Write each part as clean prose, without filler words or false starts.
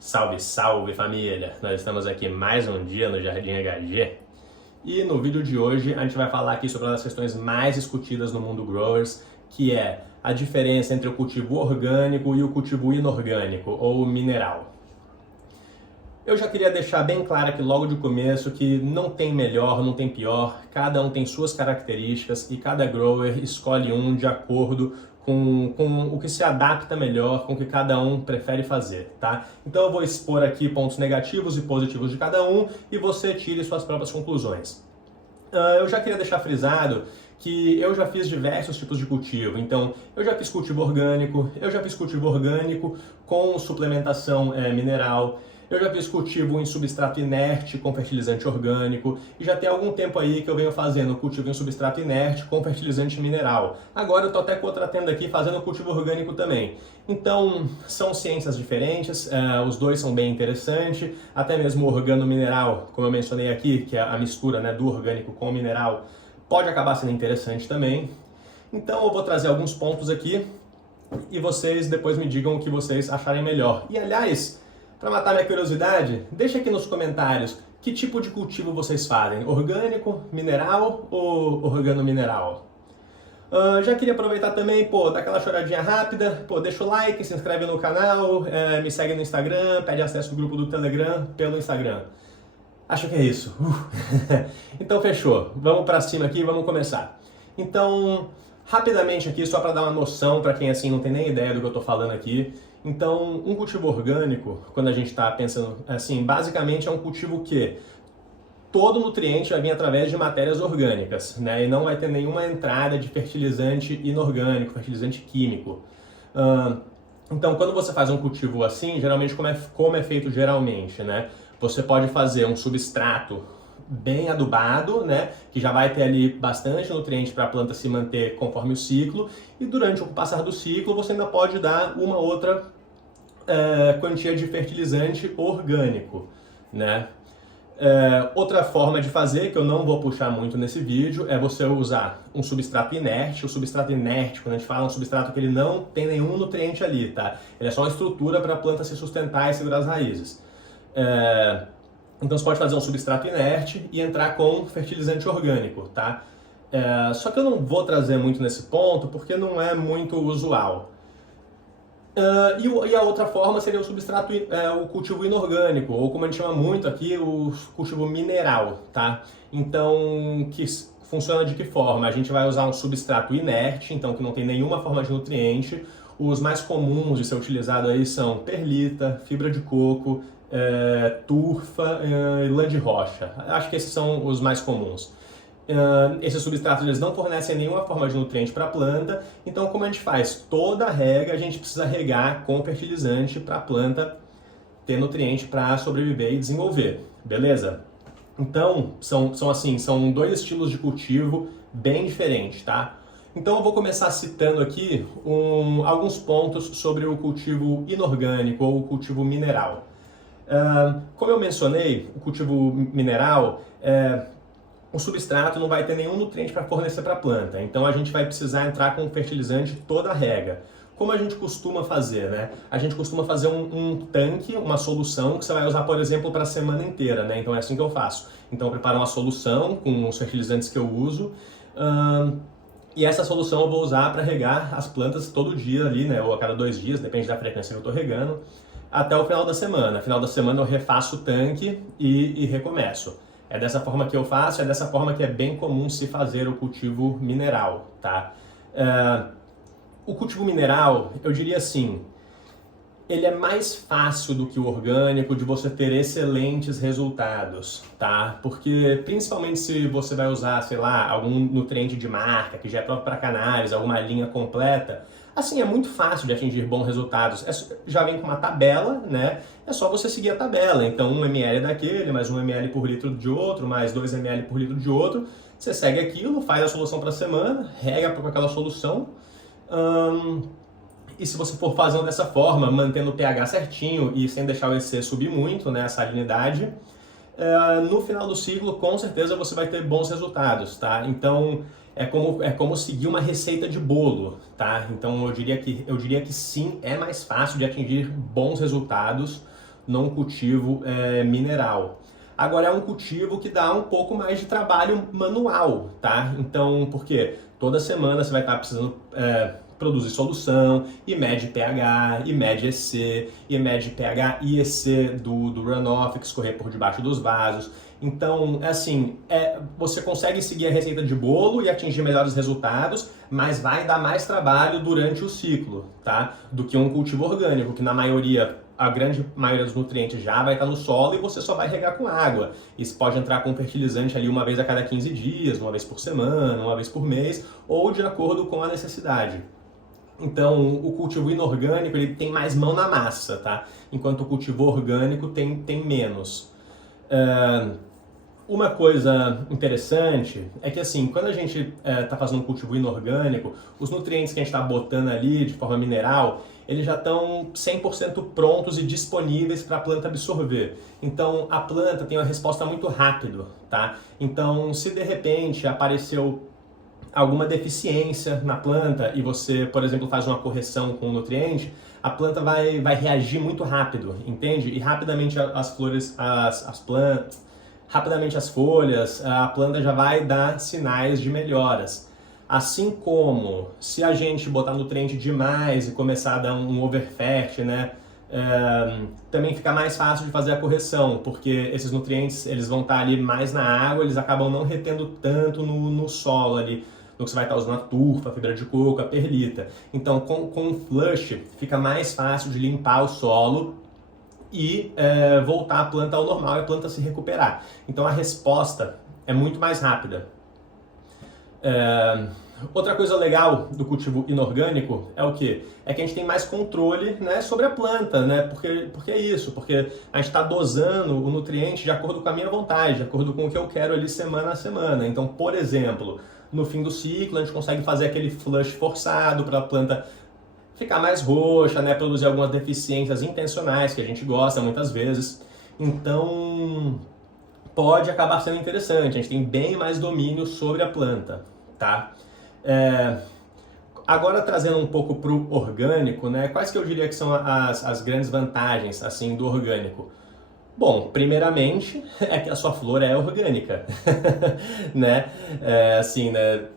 Salve, salve família! Nós estamos aqui mais um dia no Jardim HG e no vídeo de hoje a gente vai falar aqui sobre uma das questões mais discutidas no mundo growers, que é a diferença entre o cultivo orgânico e o cultivo inorgânico ou mineral. Eu já queria deixar bem claro aqui logo de começo que não tem melhor, não tem pior, cada um tem suas características e cada grower escolhe um de acordo com o que se adapta melhor, com o que cada um prefere fazer, tá? Então eu vou expor aqui pontos negativos e positivos de cada um e você tire suas próprias conclusões. Eu já queria deixar frisado que eu já fiz diversos tipos de cultivo, então eu já fiz cultivo orgânico, com suplementação mineral, eu já fiz cultivo em substrato inerte com fertilizante orgânico e já tem algum tempo aí que eu venho fazendo cultivo em substrato inerte com fertilizante mineral. Agora eu tô até com outra tenda aqui fazendo cultivo orgânico também. Então são ciências diferentes, os dois são bem interessantes, até mesmo o organo-mineral, como eu mencionei aqui, que é a mistura, né, do orgânico com o mineral, pode acabar sendo interessante também. Então eu vou trazer alguns pontos aqui e vocês depois me digam o que vocês acharem melhor. E aliás, para matar minha curiosidade, deixa aqui nos comentários que tipo de cultivo vocês fazem, orgânico, mineral ou organo-mineral? Já queria aproveitar também, dar aquela choradinha rápida, deixa o like, se inscreve no canal, me segue no Instagram, pede acesso ao grupo do Telegram pelo Instagram. Acho que é isso. Então fechou, vamos para cima aqui e vamos começar. Então, rapidamente aqui, só para dar uma noção para quem assim não tem nem ideia do que eu estou falando aqui. Então, um cultivo orgânico, quando a gente está pensando assim, basicamente é um cultivo que todo nutriente vai vir através de matérias orgânicas, né? E não vai ter nenhuma entrada de fertilizante inorgânico, fertilizante químico. Então, quando você faz um cultivo assim, geralmente como é feito geralmente, né? Você pode fazer um substrato bem adubado, né, que já vai ter ali bastante nutriente para a planta se manter conforme o ciclo, e durante o passar do ciclo você ainda pode dar uma outra quantia de fertilizante orgânico, né? Outra forma de fazer, que eu não vou puxar muito nesse vídeo, é você usar um substrato inerte. O substrato inerte, quando a gente fala, é um substrato que ele não tem nenhum nutriente ali, tá? Ele é só uma estrutura para a planta se sustentar e segurar as raízes. Então você pode fazer um substrato inerte e entrar com fertilizante orgânico, tá? Só que eu não vou trazer muito nesse ponto porque não é muito usual. E a outra forma seria o substrato, o cultivo inorgânico, ou como a gente chama muito aqui, o cultivo mineral, tá? Então, que funciona de que forma? A gente vai usar um substrato inerte, então que não tem nenhuma forma de nutriente. Os mais comuns de ser utilizado aí são perlita, fibra de coco, turfa e lã de rocha. Acho que esses são os mais comuns. Esses substratos eles não fornecem nenhuma forma de nutriente para a planta, então como a gente faz? Toda a rega a gente precisa regar com fertilizante para a planta ter nutriente para sobreviver e desenvolver, beleza? Então são dois estilos de cultivo bem diferentes, tá? Então eu vou começar citando aqui alguns pontos sobre o cultivo inorgânico ou o cultivo mineral. Como eu mencionei, o cultivo mineral, o substrato não vai ter nenhum nutriente para fornecer para a planta, então a gente vai precisar entrar com fertilizante toda a rega. Como a gente costuma fazer, né? A gente costuma fazer um tanque, uma solução que você vai usar, por exemplo, para a semana inteira, né? Então é assim que eu faço. Então eu preparo uma solução com os fertilizantes que eu uso, e essa solução eu vou usar para regar as plantas todo dia ali, né? Ou a cada 2 dias, depende da frequência que eu estou regando, até o final da semana. No final da semana eu refaço o tanque e recomeço. É dessa forma que eu faço, é dessa forma que é bem comum se fazer o cultivo mineral, tá? O cultivo mineral, eu diria assim, ele é mais fácil do que o orgânico de você ter excelentes resultados, tá? Porque principalmente se você vai usar, sei lá, algum nutriente de marca que já é próprio para cannabis, alguma linha completa, assim, é muito fácil de atingir bons resultados. Já vem com uma tabela, né? É só você seguir a tabela. Então 1 ml daquele, mais 1 ml por litro de outro, mais 2 ml por litro de outro. Você segue aquilo, faz a solução para a semana, rega com aquela solução. E se você for fazendo dessa forma, mantendo o pH certinho e sem deixar o EC subir muito, né, a salinidade, no final do ciclo, com certeza você vai ter bons resultados, tá? Então, é como seguir uma receita de bolo, tá? Então, eu diria que sim, é mais fácil de atingir bons resultados num cultivo mineral. Agora é um cultivo que dá um pouco mais de trabalho manual, tá? Então, por quê? Toda semana você vai estar precisando produzir solução, e mede pH, e mede EC, e mede pH e EC do runoff que escorrer por debaixo dos vasos. Então, assim, você consegue seguir a receita de bolo e atingir melhores resultados, mas vai dar mais trabalho durante o ciclo, tá? Do que um cultivo orgânico, que na maioria, a grande maioria dos nutrientes já vai estar no solo e você só vai regar com água. Isso pode entrar com fertilizante ali uma vez a cada 15 dias, uma vez por semana, uma vez por mês, ou de acordo com a necessidade. Então, o cultivo inorgânico ele tem mais mão na massa, tá? Enquanto o cultivo orgânico tem menos. Uma coisa interessante é que, assim, quando a gente está fazendo um cultivo inorgânico, os nutrientes que a gente está botando ali de forma mineral, eles já estão 100% prontos e disponíveis para a planta absorver. Então, a planta tem uma resposta muito rápida, tá? Então, se de repente apareceu alguma deficiência na planta e você, por exemplo, faz uma correção com o nutriente, a planta vai reagir muito rápido, entende? E rapidamente as flores, as plantas... Rapidamente as folhas, a planta já vai dar sinais de melhoras. Assim como se a gente botar nutriente demais e começar a dar um overfert, né? Também fica mais fácil de fazer a correção, porque esses nutrientes eles vão estar ali mais na água, eles acabam não retendo tanto no solo ali, no que você vai estar usando a turfa, a fibra de coco, a perlita. Então com o flush fica mais fácil de limpar o solo e voltar a planta ao normal e a planta se recuperar. Então a resposta é muito mais rápida. Outra coisa legal do cultivo inorgânico é o quê? É que a gente tem mais controle, né, sobre a planta, né? Porque é isso, porque a gente está dosando o nutriente de acordo com a minha vontade, de acordo com o que eu quero ali semana a semana. Então, por exemplo, no fim do ciclo a gente consegue fazer aquele flush forçado para a planta ficar mais roxa, né, produzir algumas deficiências intencionais que a gente gosta muitas vezes. Então, pode acabar sendo interessante, a gente tem bem mais domínio sobre a planta, tá? Agora trazendo um pouco para o orgânico, né, quais que eu diria que são as grandes vantagens assim do orgânico? Bom, primeiramente é que a sua flor é orgânica, né? Assim, né?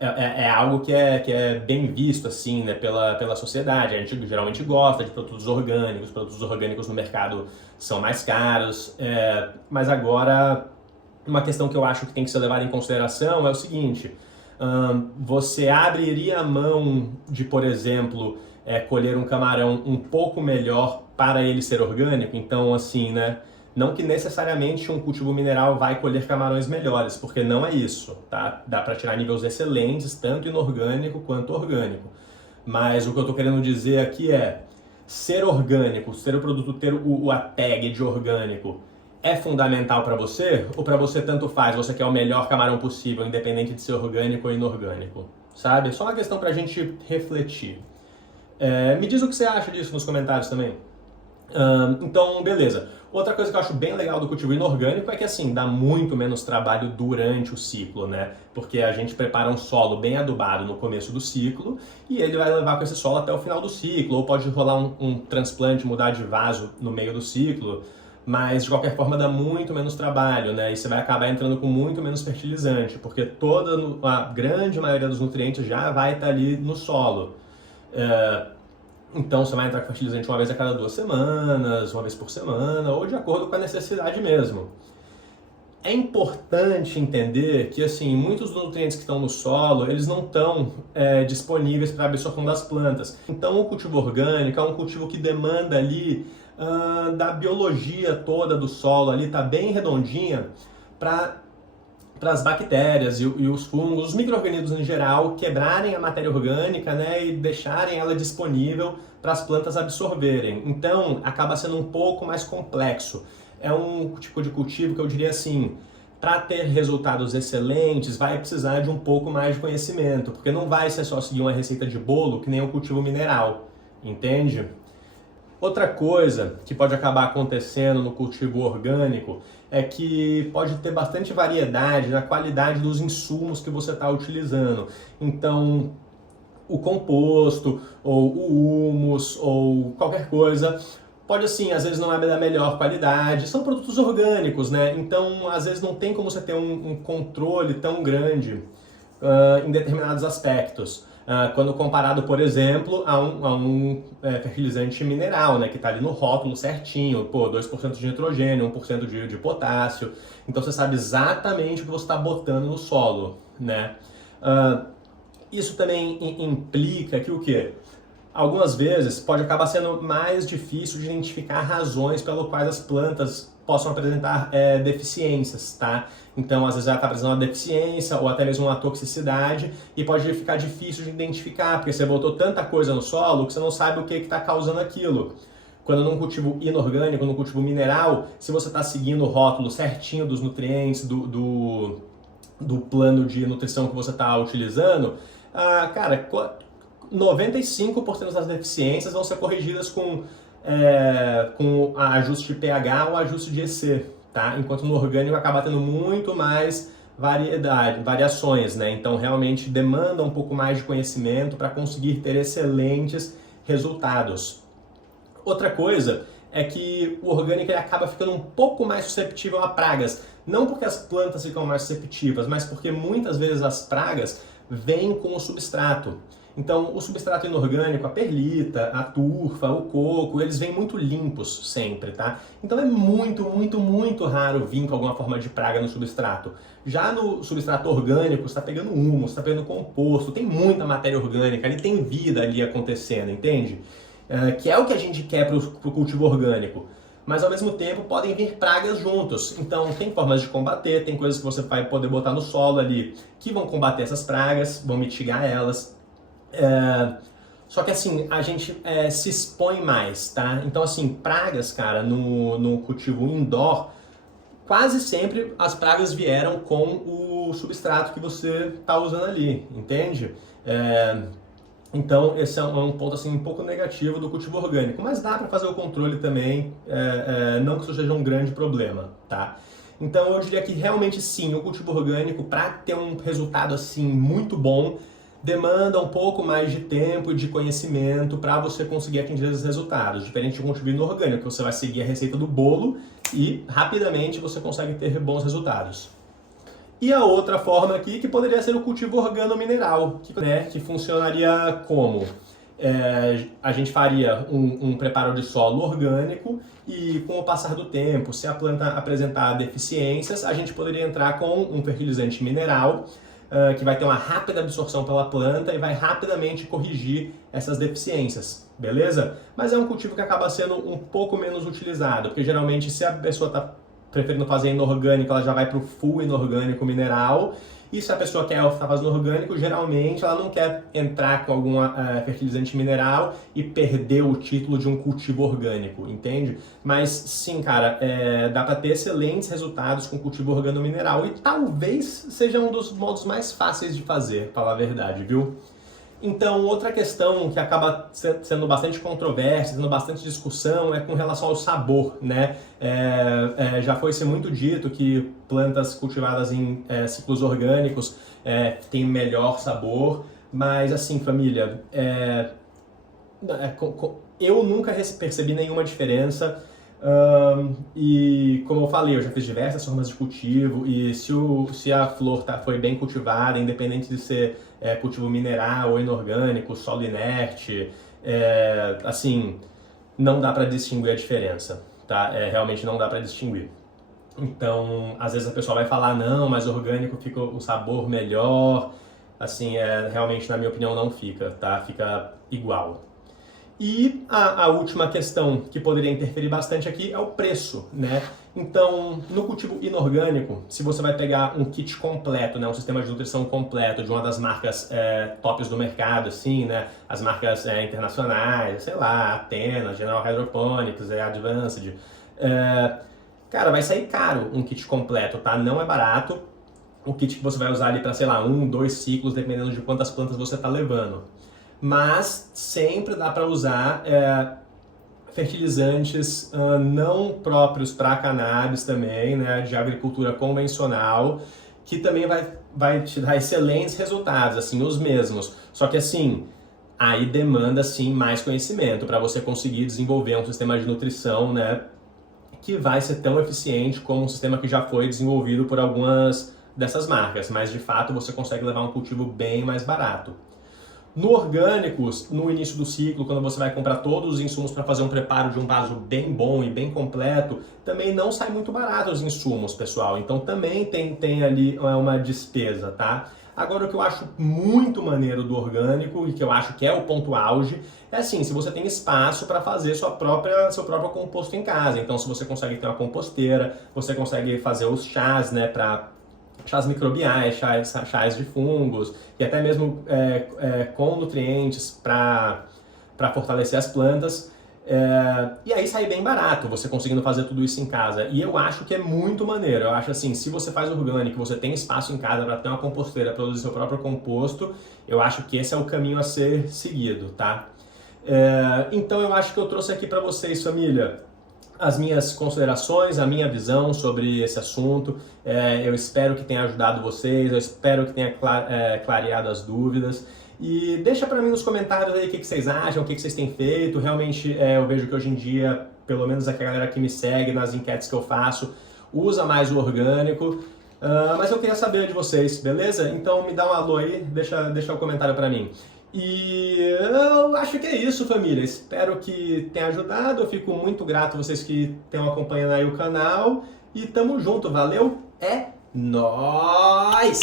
É algo que é bem visto assim, né, pela sociedade. A gente geralmente gosta de produtos orgânicos no mercado são mais caros, mas agora uma questão que eu acho que tem que ser levada em consideração é o seguinte: você abriria a mão de, por exemplo, colher um camarão um pouco melhor para ele ser orgânico? Então, assim, né? Não que necessariamente um cultivo mineral vai colher camarões melhores, porque não é isso, tá? Dá para tirar níveis excelentes, tanto inorgânico quanto orgânico. Mas o que eu estou querendo dizer aqui é, ser orgânico, ser o produto, ter a tag de orgânico, é fundamental para você? Ou para você tanto faz, você quer o melhor camarão possível, independente de ser orgânico ou inorgânico? Sabe? Só uma questão para a gente refletir. Me diz o que você acha disso nos comentários também. Então, beleza. Outra coisa que eu acho bem legal do cultivo inorgânico é que, assim, dá muito menos trabalho durante o ciclo, né? Porque a gente prepara um solo bem adubado no começo do ciclo e ele vai levar com esse solo até o final do ciclo, ou pode rolar um transplante, mudar de vaso no meio do ciclo, mas de qualquer forma dá muito menos trabalho, né? E você vai acabar entrando com muito menos fertilizante, porque a grande maioria dos nutrientes já vai estar ali no solo. Então você vai entrar com fertilizante uma vez a cada 2 semanas, uma vez por semana, ou de acordo com a necessidade mesmo. É importante entender que, assim, muitos dos nutrientes que estão no solo, eles não estão disponíveis para a absorção das plantas. Então o cultivo orgânico é um cultivo que demanda ali da biologia toda do solo ali, tá bem redondinha para as bactérias e os fungos, os micro-organismos em geral, quebrarem a matéria orgânica, né, e deixarem ela disponível para as plantas absorverem. Então, acaba sendo um pouco mais complexo. É um tipo de cultivo que eu diria assim, para ter resultados excelentes, vai precisar de um pouco mais de conhecimento, porque não vai ser só seguir uma receita de bolo que nem o cultivo mineral, entende? Outra coisa que pode acabar acontecendo no cultivo orgânico é que pode ter bastante variedade na qualidade dos insumos que você está utilizando. Então, o composto, ou o humus, ou qualquer coisa, pode assim, às vezes não é da melhor qualidade, são produtos orgânicos, né? Então, às vezes não tem como você ter um controle tão grande em determinados aspectos. Quando comparado, por exemplo, a um fertilizante mineral, né, que está ali no rótulo certinho, pô, 2% de nitrogênio, 1% de potássio, então você sabe exatamente o que você está botando no solo, né? Isso também implica que o quê? Algumas vezes pode acabar sendo mais difícil de identificar razões pelas quais as plantas possam apresentar deficiências, tá? Então, às vezes ela está apresentando uma deficiência ou até mesmo uma toxicidade e pode ficar difícil de identificar, porque você botou tanta coisa no solo que você não sabe o que está causando aquilo. Quando num cultivo inorgânico, num cultivo mineral, se você está seguindo o rótulo certinho dos nutrientes, do plano de nutrição que você está utilizando, cara, 95% das deficiências vão ser corrigidas com ajuste de pH ou ajuste de EC, tá? Enquanto no orgânico acaba tendo muito mais variações, né? Então realmente demanda um pouco mais de conhecimento para conseguir ter excelentes resultados. Outra coisa é que o orgânico ele acaba ficando um pouco mais susceptível a pragas. Não porque as plantas ficam mais susceptíveis, mas porque muitas vezes as pragas vêm com o substrato. Então, o substrato inorgânico, a perlita, a turfa, o coco, eles vêm muito limpos sempre, tá? Então é muito, muito, muito raro vir com alguma forma de praga no substrato. Já no substrato orgânico, você está pegando humus, está pegando composto, tem muita matéria orgânica, ali tem vida ali acontecendo, entende? Que é o que a gente quer para o cultivo orgânico. Mas ao mesmo tempo podem vir pragas juntos. Então tem formas de combater, tem coisas que você vai poder botar no solo ali que vão combater essas pragas, vão mitigar elas. Só que assim, a gente se expõe mais, tá? Então assim, pragas, cara, no cultivo indoor, quase sempre as pragas vieram com o substrato que você está usando ali, entende? Então esse é um ponto assim, um pouco negativo do cultivo orgânico, mas dá para fazer o controle também, não que isso seja um grande problema, tá? Então eu diria que realmente sim, o cultivo orgânico, para ter um resultado assim muito bom, demanda um pouco mais de tempo e de conhecimento para você conseguir atingir esses resultados. Diferente de um cultivo inorgânico, que você vai seguir a receita do bolo e rapidamente você consegue ter bons resultados. E a outra forma aqui, que poderia ser o cultivo organomineral, que funcionaria como? A gente faria um preparo de solo orgânico e com o passar do tempo, se a planta apresentar deficiências, a gente poderia entrar com um fertilizante mineral, que vai ter uma rápida absorção pela planta e vai rapidamente corrigir essas deficiências, beleza? Mas é um cultivo que acaba sendo um pouco menos utilizado, porque geralmente se a pessoa está preferindo fazer inorgânico, ela já vai para o full inorgânico mineral, e se a pessoa quer estar fazendo orgânico, geralmente ela não quer entrar com algum fertilizante mineral e perder o título de um cultivo orgânico, entende? Mas sim, cara, dá para ter excelentes resultados com cultivo organomineral e talvez seja um dos modos mais fáceis de fazer, para falar a verdade, viu? Então, outra questão que acaba sendo bastante controversa, tendo bastante discussão, é com relação ao sabor, né? Já foi-se muito dito que plantas cultivadas em ciclos orgânicos têm melhor sabor, mas assim, família, eu nunca percebi nenhuma diferença. E como eu falei, eu já fiz diversas formas de cultivo e se a flor foi bem cultivada, independente de ser cultivo mineral ou inorgânico, solo inerte, assim, não dá para distinguir a diferença, tá? Realmente não dá para distinguir. Então, às vezes a pessoa vai falar, não, mas orgânico fica o sabor melhor, assim, realmente na minha opinião não fica, tá? Fica igual. E a última questão que poderia interferir bastante aqui é o preço, né? Então, no cultivo inorgânico, se você vai pegar um kit completo, né, um sistema de nutrição completo de uma das marcas tops do mercado, assim, né, as marcas internacionais, sei lá, Athena, General Hydroponics, Advanced, cara, vai sair caro um kit completo, tá? Não é barato. O kit que você vai usar ali para, sei lá, 1, 2 ciclos, dependendo de quantas plantas você está levando. Mas sempre dá para usar fertilizantes não próprios para cannabis também, né, de agricultura convencional, que também vai te dar excelentes resultados, assim, os mesmos. Só que assim, aí demanda sim mais conhecimento para você conseguir desenvolver um sistema de nutrição, né, que vai ser tão eficiente como um sistema que já foi desenvolvido por algumas dessas marcas, mas de fato você consegue levar um cultivo bem mais barato. No orgânicos, no início do ciclo, quando você vai comprar todos os insumos para fazer um preparo de um vaso bem bom e bem completo, também não sai muito barato os insumos, pessoal. Então também tem ali uma despesa, tá? Agora, o que eu acho muito maneiro do orgânico e que eu acho que é o ponto auge é assim, se você tem espaço para fazer seu próprio composto em casa. Então, se você consegue ter uma composteira, você consegue fazer os chás, né, para chás microbiais, chás de fungos e até mesmo com nutrientes para fortalecer as plantas. E aí sai bem barato você conseguindo fazer tudo isso em casa. E eu acho que é muito maneiro. Eu acho assim, se você faz orgânico, você tem espaço em casa para ter uma composteira, produzir seu próprio composto, eu acho que esse é o caminho a ser seguido, tá? Então eu acho que eu trouxe aqui para vocês, família, as minhas considerações, a minha visão sobre esse assunto. Eu espero que tenha ajudado vocês, eu espero que tenha clareado as dúvidas. E deixa para mim nos comentários aí o que vocês acham, o que vocês têm feito. Realmente eu vejo que hoje em dia, pelo menos a galera que me segue nas enquetes que eu faço, usa mais o orgânico. Mas eu queria saber de vocês, beleza? Então me dá um alô aí, deixa o comentário para mim. E eu acho que é isso, família. Espero que tenha ajudado. Eu fico muito grato a vocês que estão acompanhando aí o canal. E tamo junto, valeu? É nóis!